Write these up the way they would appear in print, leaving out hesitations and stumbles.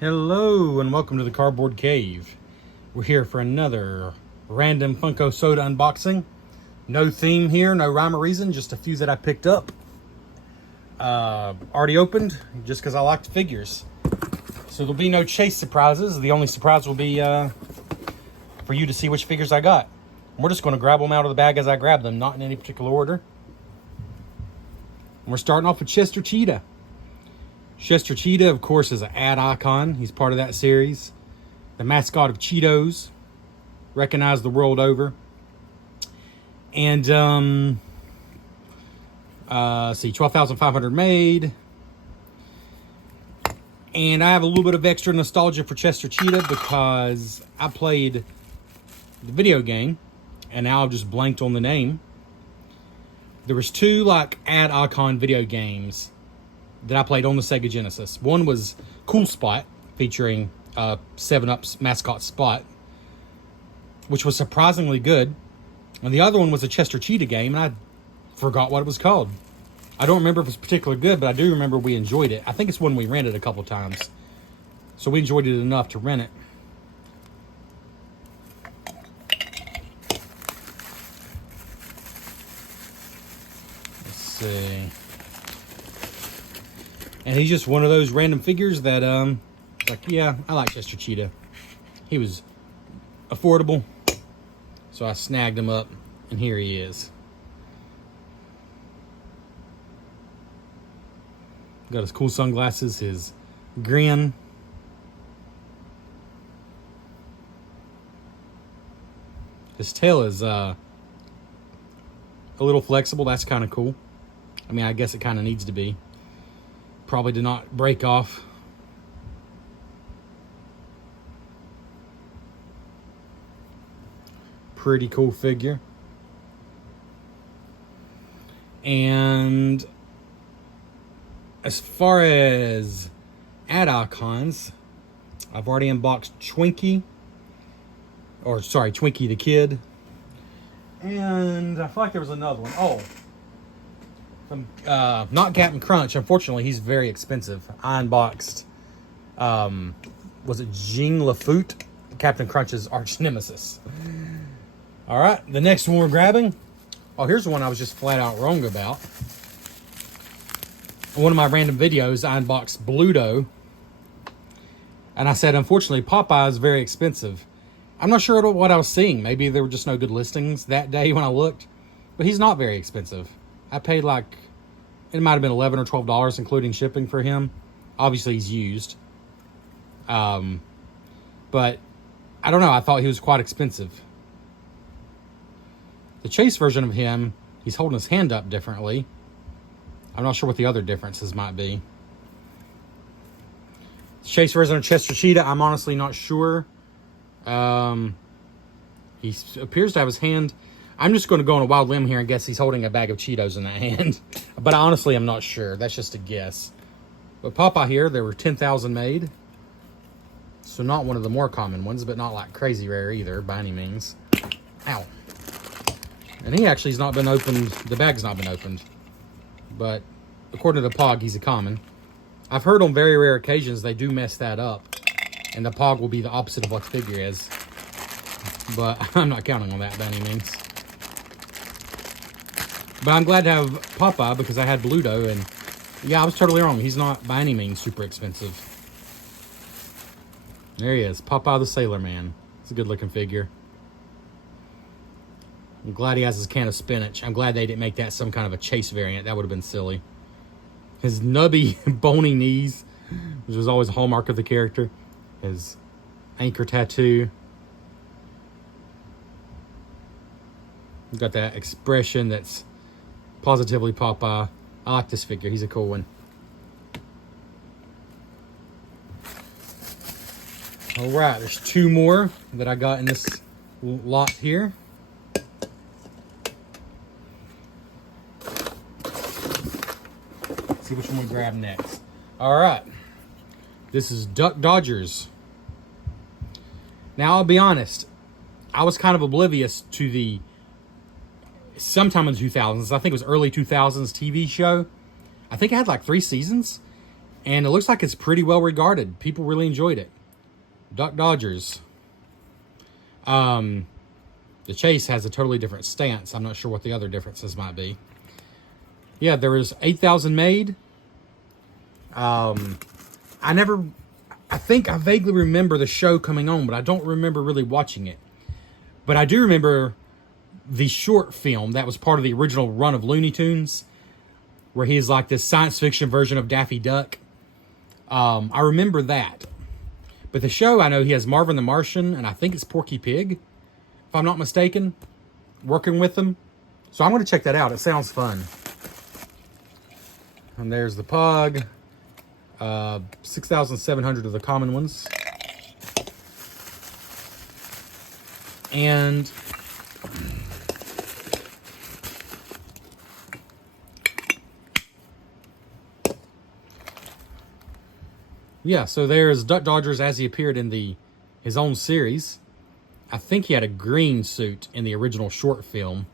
Hello and welcome to the Cardboard Cave. We're here for another random Funko soda unboxing. No theme here, no rhyme or reason, just a few that I picked up. Already opened, just because I liked figures. So there'll be no chase surprises. The only surprise will be for you to see which figures I got. And we're just going to grab them out of the bag as I grab them, not in any particular order. And we're starting off with Chester Cheetah. Chester Cheetah, of course, is an ad icon. He's part of that series. The mascot of Cheetos. Recognized the world over. And, see, 12,500 made. And I have a little bit of extra nostalgia for Chester Cheetah because I played the video game. And now I've just blanked on the name. There was two, ad icon video games that I played on the Sega Genesis. One was Cool Spot, featuring 7-Up's mascot Spot, which was surprisingly good. And the other one was a Chester Cheetah game, and I forgot what it was called. I don't remember if it was particularly good, but I do remember we enjoyed it. I think it's one we rented a couple times. So we enjoyed it enough to rent it. Let's see. And he's just one of those random figures that, like, yeah, I like Chester Cheetah. He was affordable, so I snagged him up, and here he is. Got his cool sunglasses, his grin. His tail is a little flexible. That's kind of cool. I mean, I guess it kind of needs to be. Probably did not break off. Pretty cool figure. And as far as ad icons, I've already unboxed Twinkie. Or sorry, Twinkie the Kid. And I feel like there was another one. Oh. Not Captain Crunch. Unfortunately, he's very expensive. I unboxed, was it Jean Lafoot? Captain Crunch's arch nemesis. All right, the next one we're grabbing. Oh, here's one I was just flat out wrong about. In one of my random videos, I unboxed Bluto. And I said, unfortunately, Popeye is very expensive. I'm not sure what I was seeing. Maybe there were just no good listings that day when I looked. But he's not very expensive. I paid it might have been $11 or $12, including shipping for him. Obviously, he's used. But I don't know. I thought he was quite expensive. The chase version of him, he's holding his hand up differently. I'm not sure what the other differences might be. The chase version of Chester Cheetah, I'm honestly not sure. He appears to have his hand... I'm just going to go on a wild limb here and guess he's holding a bag of Cheetos in that hand. But honestly, I'm not sure. That's just a guess. But Popeye here, there were 10,000 made. So not one of the more common ones, but not like crazy rare either, by any means. Ow. And he actually has not been opened. The bag's not been opened. But according to the Pog, he's a common. I've heard on very rare occasions they do mess that up. And the Pog will be the opposite of what the figure is. But I'm not counting on that by any means. But I'm glad to have Popeye because I had Bluto, and yeah, I was totally wrong. He's not by any means super expensive. There he is, Popeye the Sailor Man. It's a good looking figure. I'm glad he has his can of spinach. I'm glad they didn't make that some kind of a chase variant. That would have been silly. His nubby, bony knees, which was always a hallmark of the character. His anchor tattoo. Got that expression that's positively Popeye. I like this figure. He's a cool one. All right, there's two more that I got in this lot here. Let's see which one we grab next. All right, this is Duck Dodgers. Now, I'll be honest. I was kind of oblivious to the sometime in the 2000s. I think it was early 2000s TV show. I think it had like 3 seasons. And it looks like it's pretty well regarded. People really enjoyed it. Duck Dodgers. The Chase has a totally different stance. I'm not sure what the other differences might be. Yeah, there was 8,000 made. I think I vaguely remember the show coming on, but I don't remember really watching it. But I do remember the short film that was part of the original run of Looney Tunes, where he is like this science fiction version of Daffy Duck. I remember that. But the show, I know he has Marvin the Martian, and I think it's Porky Pig, if I'm not mistaken, working with them. So I'm going to check that out. It sounds fun. And there's the Pug. 6,700 of the common ones. And yeah, so there's Duck Dodgers as he appeared in his own series. I think he had a green suit in the original short film.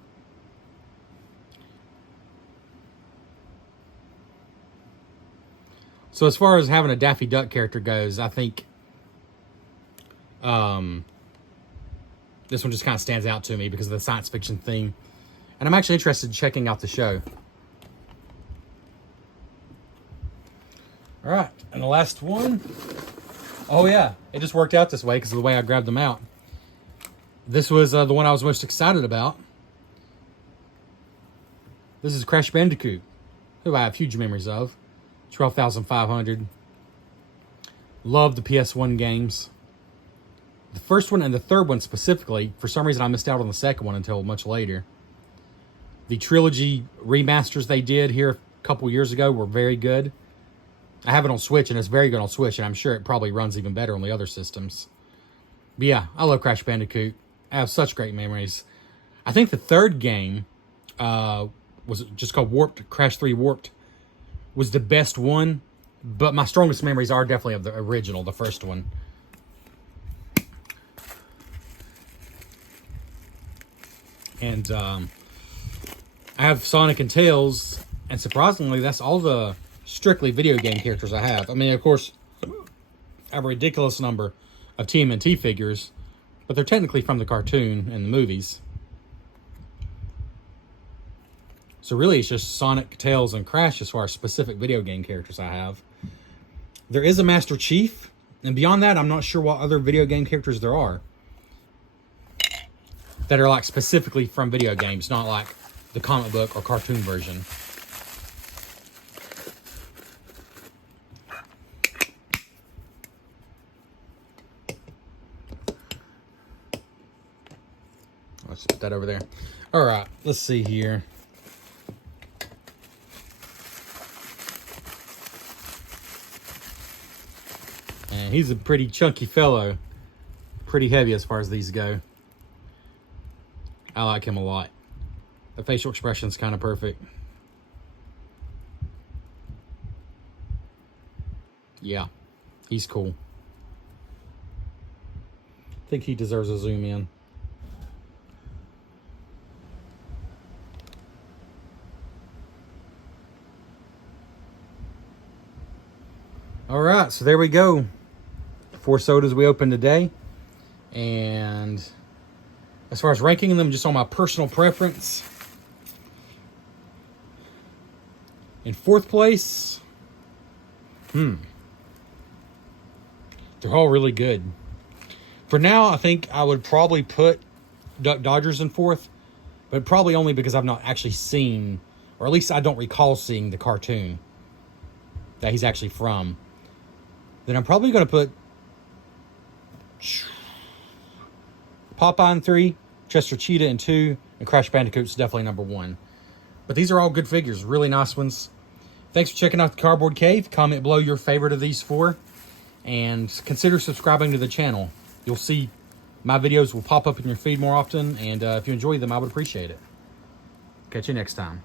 So as far as having a Daffy Duck character goes, I think this one just kind of stands out to me because of the science fiction theme. And I'm actually interested in checking out the show. All right, and the last one. Oh yeah, it just worked out this way because of the way I grabbed them out. This was the one I was most excited about. This is Crash Bandicoot, who I have huge memories of. 12,500. Love the PS1 games. The first one and the third one specifically. For some reason, I missed out on the second one until much later. The trilogy remasters they did here a couple years ago were very good. I have it on Switch, and it's very good on Switch, and I'm sure it probably runs even better on the other systems. But yeah, I love Crash Bandicoot. I have such great memories. I think the third game was just called Warped, Crash 3 Warped, was the best one, but my strongest memories are definitely of the original, the first one. And I have Sonic and Tails, and surprisingly, that's all the strictly video game characters I have. I mean, of course, I have a ridiculous number of TMNT figures, but they're technically from the cartoon and the movies. So really, it's just Sonic, Tails, and Crash as far as specific video game characters I have. There is a Master Chief, and beyond that, I'm not sure what other video game characters there are that are like specifically from video games, not like the comic book or cartoon version. Let's put that over there. All right, let's see here. And he's a pretty chunky fellow. Pretty heavy as far as these go. I like him a lot. The facial expression's kind of perfect. Yeah, he's cool. I think he deserves a zoom in. All right, so there we go. 4 sodas we opened today. And as far as ranking them, just on my personal preference, in 4th place, they're all really good. For now, I think I would probably put Duck Dodgers in 4th, but probably only because I've not actually seen, or at least I don't recall seeing the cartoon that he's actually from. Then I'm probably going to put Popeye in 3, Chester Cheetah in 2, and Crash Bandicoot's definitely number 1. But these are all good figures, really nice ones. Thanks for checking out the Cardboard Cave. Comment below your favorite of these 4, and consider subscribing to the channel. You'll see my videos will pop up in your feed more often, and if you enjoy them, I would appreciate it. Catch you next time.